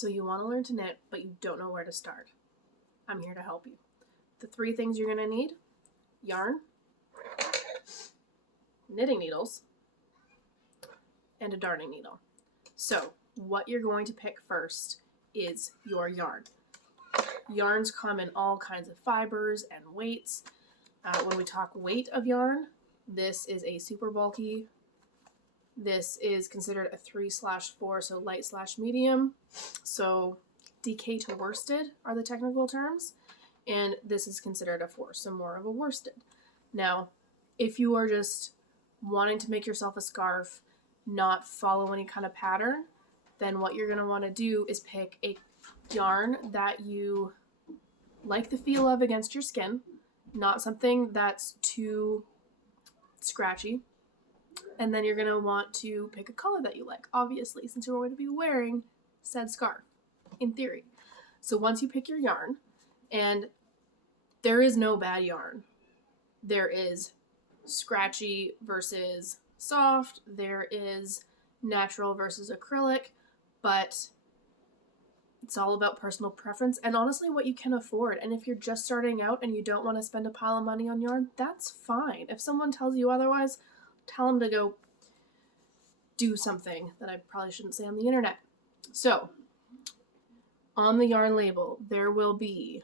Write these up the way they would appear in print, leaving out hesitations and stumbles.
So you want to learn to knit, but you don't know where to start. I'm here to help you. The 3 things you're going to need: yarn, knitting needles, and a darning needle. So what you're going to pick first is your yarn. Yarns come in all kinds of fibers and weights. When we talk weight of yarn, this is a super bulky. This is considered a 3/4, so light/medium. So DK to worsted are the technical terms. And this is considered a 4, so more of a worsted. Now, if you are just wanting to make yourself a scarf, not follow any kind of pattern, then what you're going to want to do is pick a yarn that you like the feel of against your skin, not something that's too scratchy. And then you're going to want to pick a color that you like, obviously, since you're going to be wearing said scarf, in theory. So once you pick your yarn, and there is no bad yarn. There is scratchy versus soft. There is natural versus acrylic, but it's all about personal preference and honestly what you can afford. And if you're just starting out and you don't want to spend a pile of money on yarn, that's fine. If someone tells you otherwise, tell them to go do something that I probably shouldn't say on the internet. So on the yarn label, there will be,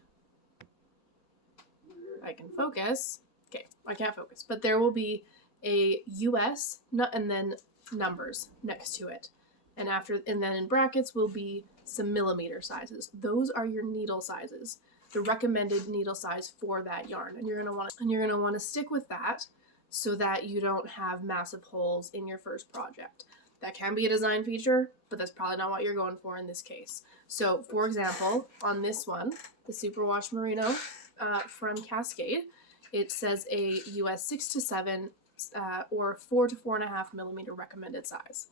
I can focus. Okay, I can't focus, but there will be a US and then numbers next to it. And then in brackets will be some millimeter sizes. Those are your needle sizes, the recommended needle size for that yarn. And you're going to want to stick with that so that you don't have massive holes in your first project. That can be a design feature, but that's probably not what you're going for in this case. So for example, on this one, the Superwash Merino from Cascade, it says a US 6 to 7 or 4 to 4.5 millimeter recommended size.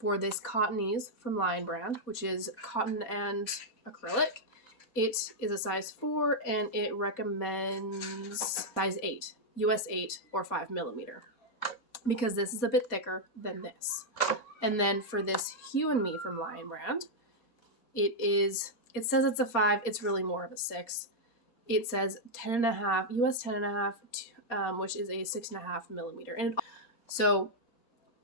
For this Cottonese from Lion Brand, which is cotton and acrylic, it is a size 4 and it recommends size 8, US 8 or 5 millimeter, because this is a bit thicker than this. And then for this Hue and Me from Lion Brand, it says it's a 5, it's really more of a 6. It says 10.5, US 10.5, which is a 6.5 millimeter. And so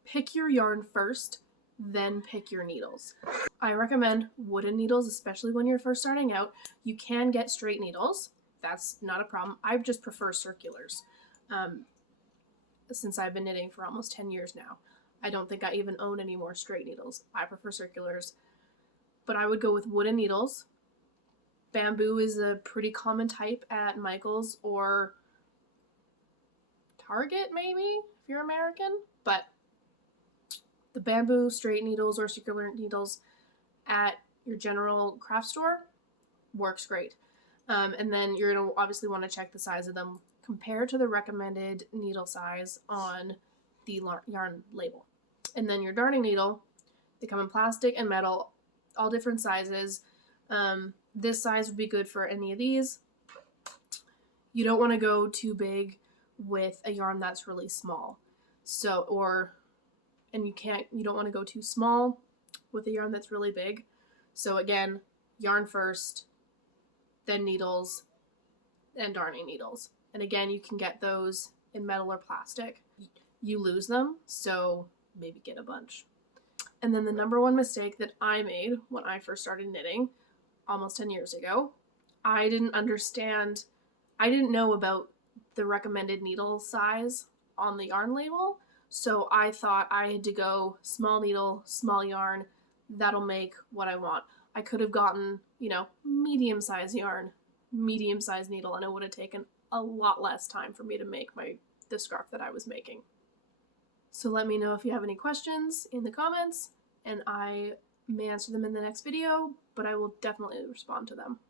pick your yarn first, then pick your needles. I recommend wooden needles, especially when you're first starting out. You can get straight needles. That's not a problem. I just prefer circulars. Since I've been knitting for almost 10 years now, I don't think I even own any more straight needles. I prefer circulars, but I would go with wooden needles. Bamboo is a pretty common type at Michael's or Target, maybe, if you're American. But the bamboo straight needles or circular needles at your general craft store works great. And then you're going to obviously want to check the size of them compared to the recommended needle size on the yarn label. And then your darning needle, they come in plastic and metal, all different sizes. This size would be good for any of these. You don't want to go too big with a yarn that's really small. You don't want to go too small with a yarn that's really big. So again, yarn first, then needles, and darning needles. And again, you can get those in metal or plastic. You lose them, so maybe get a bunch. And then the number one mistake that I made when I first started knitting almost 10 years ago, I didn't know about the recommended needle size on the yarn label. So I thought I had to go small needle, small yarn, that'll make what I want. I could have gotten, medium size yarn, medium size needle, and it would have taken a lot less time for me to make the scarf that I was making. So let me know if you have any questions in the comments, and I may answer them in the next video, but I will definitely respond to them.